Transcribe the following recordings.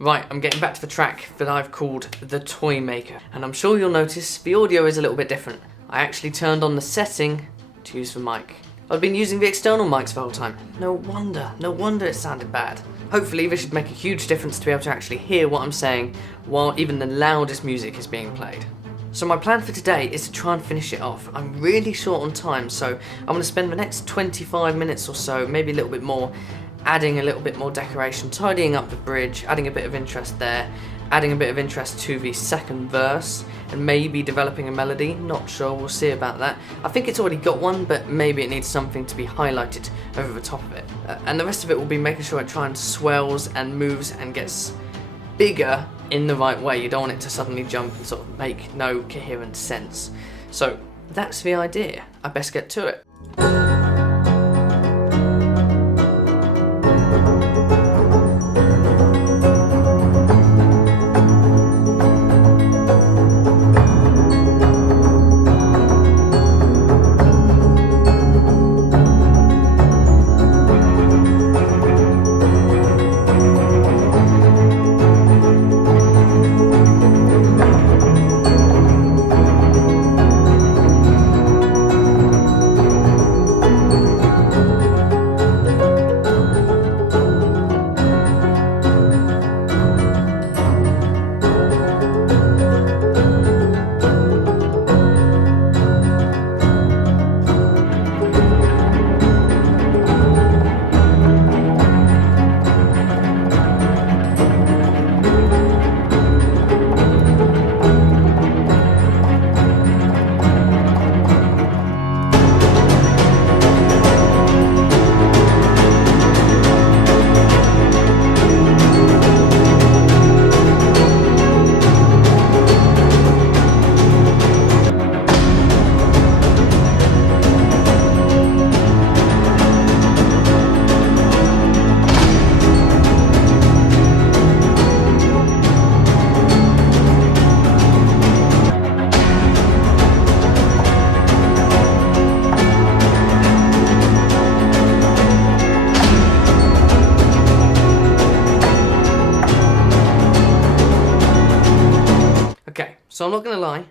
Right, I'm getting back to the track that I've called The Toy Maker, and I'm sure you'll notice the audio is a little bit different. I actually turned on the setting to use the mic. I've been using the external mics the whole time. No wonder it sounded bad. Hopefully this should make a huge difference to be able to actually hear what I'm saying while even the loudest music is being played. So my plan for today is to try and finish it off. I'm really short on time, so I'm going to spend the next 25 minutes or so, maybe a little bit more, adding a little bit more decoration, tidying up the bridge, adding a bit of interest there, adding a bit of interest to the second verse, and maybe developing a melody. Not sure, we'll see about that. I think it's already got one, but maybe it needs something to be highlighted over the top of it. And the rest of it will be making sure it tries and swells and moves and gets bigger in the right way. You don't want it to suddenly jump and sort of make no coherent sense. So that's the idea. I best get to it. So I'm not going to lie,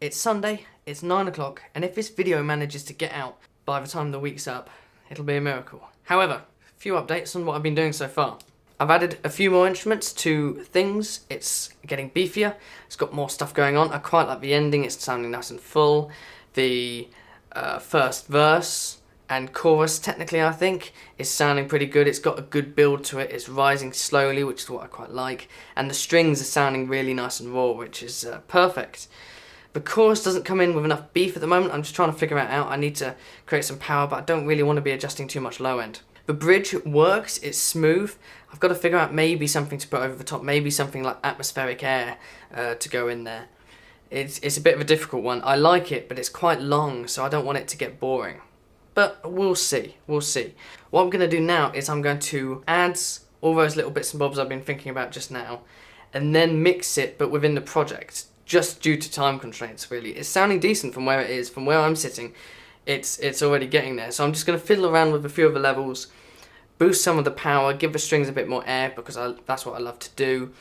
it's Sunday, it's 9 o'clock, and if this video manages to get out by the time the week's up, it'll be a miracle. However, a few updates on what I've been doing so far. I've added a few more instruments to things. It's getting beefier, it's got more stuff going on. I quite like the ending, it's sounding nice and full. The first verse and chorus, technically I think, is sounding pretty good. It's got a good build to it, it's rising slowly, which is what I quite like, and the strings are sounding really nice and raw, which is perfect. The chorus doesn't come in with enough beef at the moment. I'm just trying to figure it out. I need to create some power, but I don't really want to be adjusting too much low end. The bridge works, it's smooth. I've got to figure out maybe something to put over the top, maybe something like atmospheric air to go in there. It's a bit of a difficult one. I like it, but it's quite long, so I don't want it to get boring. But we'll see, we'll see. What I'm going to do now is I'm going to add all those little bits and bobs I've been thinking about just now, and then mix it, but within the project, just due to time constraints, really. It's sounding decent from where it is, from where I'm sitting. It's already getting there. So I'm just going to fiddle around with a few of the levels, boost some of the power, give the strings a bit more air, because that's what I love to do.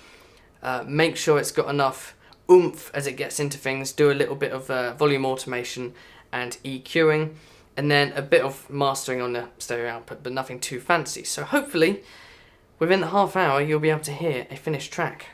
Make sure it's got enough oomph as it gets into things, do a little bit of volume automation and EQing, and then a bit of mastering on the stereo output, but nothing too fancy. So hopefully, within the half hour, you'll be able to hear a finished track.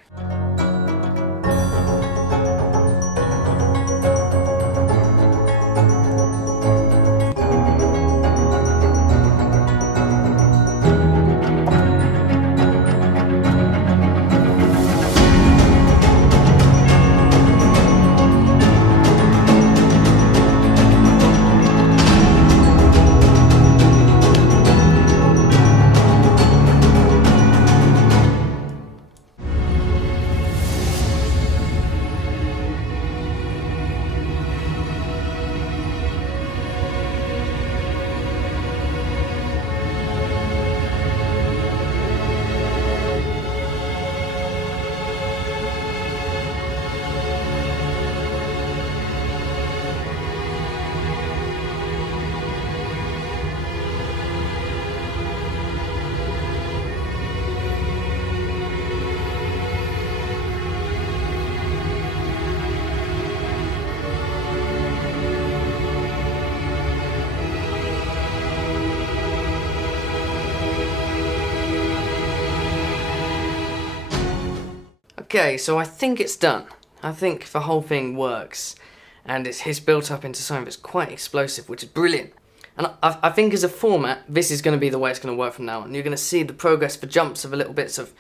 Okay, so I think it's done. I think the whole thing works, and it's built up into something that's quite explosive, which is brilliant. And I think as a format, this is going to be the way it's going to work from now on. You're going to see the progress for jumps of a little bits of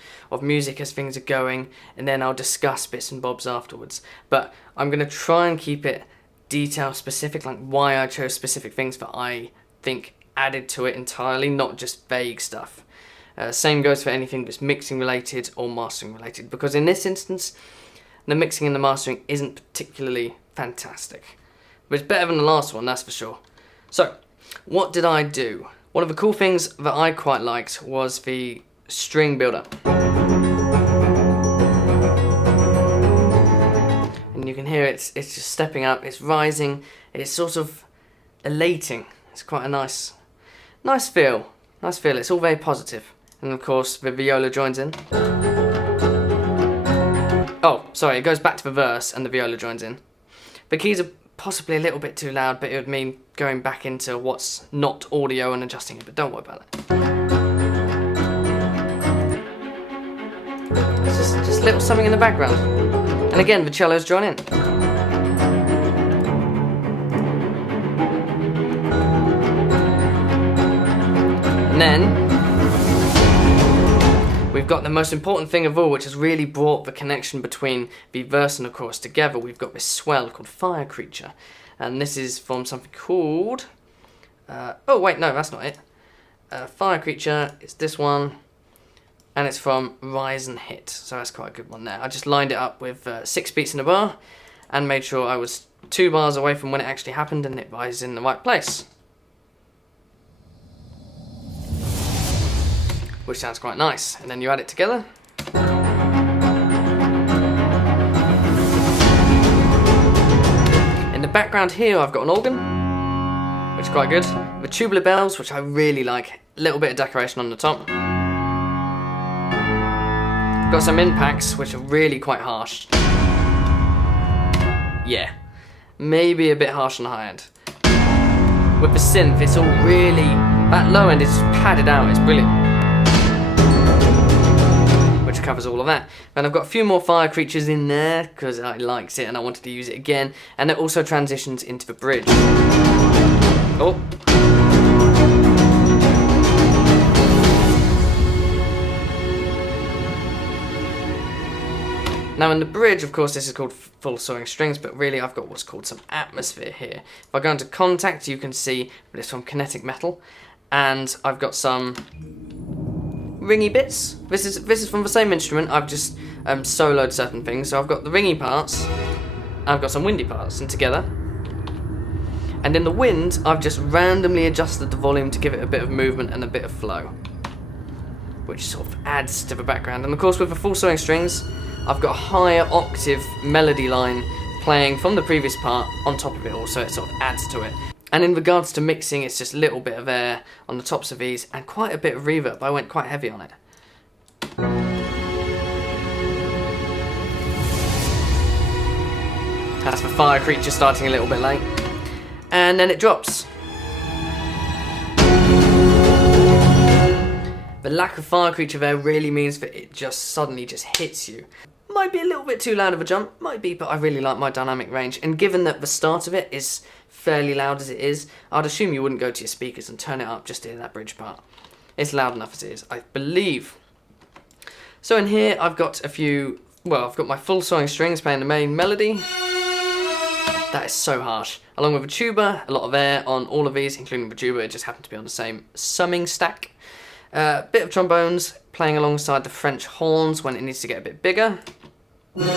music as things are going, and then I'll discuss bits and bobs afterwards. But I'm going to try and keep it detail specific, like why I chose specific things that I think added to it entirely, not just vague stuff. Same goes for anything that's mixing related or mastering related, because in this instance, the mixing and the mastering isn't particularly fantastic. But it's better than the last one, that's for sure. So, what did I do? One of the cool things that I quite liked was the string builder. And you can hear it's just stepping up, it's rising, it's sort of elating. It's quite a nice feel. Nice feel, it's all very positive. And of course, the viola joins in. Oh, sorry, it goes back to the verse and the viola joins in. The keys are possibly a little bit too loud, but it would mean going back into what's not audio and adjusting it, but don't worry about it. It's just a little something in the background. And again, the cellos join in. And then we've got the most important thing of all, which has really brought the connection between the verse and the chorus together. We've got this swell called Fire Creature. And this is from something called... oh wait, no, that's not it. Fire Creature, it's this one. And it's from Rise and Hit. So that's quite a good one there. I just lined it up with 6 beats in a bar. And made sure I was 2 bars away from when it actually happened and it rises in the right place. Which sounds quite nice. And then you add it together. In the background here I've got an organ, which is quite good. The tubular bells, which I really like. A little bit of decoration on the top. Got some impacts, which are really quite harsh. Yeah, maybe a bit harsh on the high end. With the synth, it's all really... that low end is just padded out, it's brilliant. Which covers all of that. And I've got a few more Fire Creatures in there because I liked it and I wanted to use it again. And it also transitions into the bridge. Oh. Now in the bridge, of course, this is called full soaring strings, but really I've got what's called some atmosphere here. If I go into contact, you can see that it's from Kinetic Metal. And I've got some ringy bits. This is from the same instrument. I've just soloed certain things. So I've got the ringy parts, I've got some windy parts, and together. And in the wind, I've just randomly adjusted the volume to give it a bit of movement and a bit of flow, which sort of adds to the background. And of course, with the full soaring strings, I've got a higher octave melody line playing from the previous part on top of it all, so it sort of adds to it. And in regards to mixing, it's just a little bit of air on the tops of these and quite a bit of reverb. I went quite heavy on it. That's the Fire Creature starting a little bit late. And then it drops. The lack of Fire Creature there really means that it just suddenly just hits you. Might be a little bit too loud of a jump, might be, but I really like my dynamic range. And given that the start of it is fairly loud as it is, I'd assume you wouldn't go to your speakers and turn it up just to hear that bridge part. It's loud enough as it is, I believe. So in here I've got a few, well, I've got my full soaring strings playing the main melody. That is so harsh. Along with a tuba, a lot of air on all of these, including the tuba, it just happened to be on the same summing stack. Bit of trombones playing alongside the French horns when it needs to get a bit bigger. It's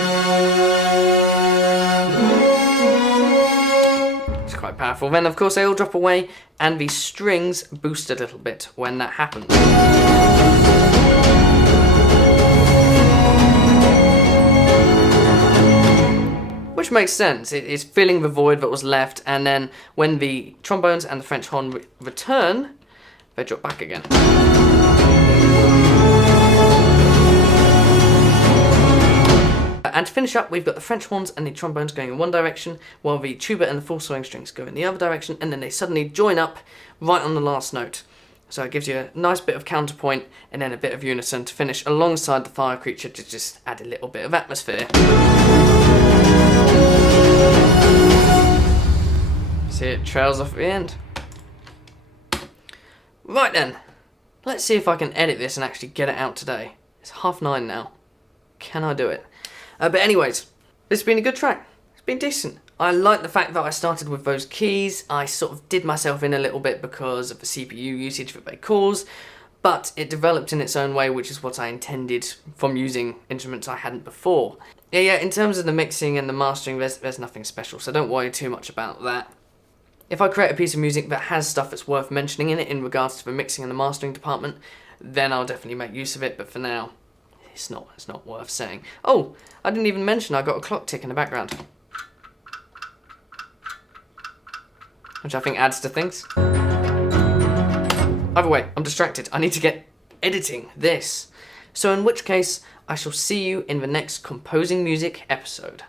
quite powerful. Then of course they all drop away and the strings boost a little bit when that happens. Which makes sense. It is filling the void that was left, and then when the trombones and the French horn return, they drop back again. And to finish up, we've got the French horns and the trombones going in one direction, while the tuba and the full soaring strings go in the other direction, and then they suddenly join up right on the last note. So it gives you a nice bit of counterpoint and then a bit of unison to finish alongside the fire creature to just add a little bit of atmosphere. See, it trails off at the end. Right then, let's see if I can edit this and actually get it out today. It's 9:30 now. Can I do it? But anyways, it's been a good track. It's been decent. I like the fact that I started with those keys. I sort of did myself in a little bit because of the CPU usage that they cause, but it developed in its own way, which is what I intended from using instruments I hadn't before. Yeah, in terms of the mixing and the mastering, there's nothing special, so don't worry too much about that. If I create a piece of music that has stuff that's worth mentioning in it in regards to the mixing and the mastering department, then I'll definitely make use of it, but for now, it's not worth saying. Oh, I didn't even mention I got a clock tick in the background, which I think adds to things. Either way, I'm distracted. I need to get editing this. So in which case, I shall see you in the next Composing Music episode.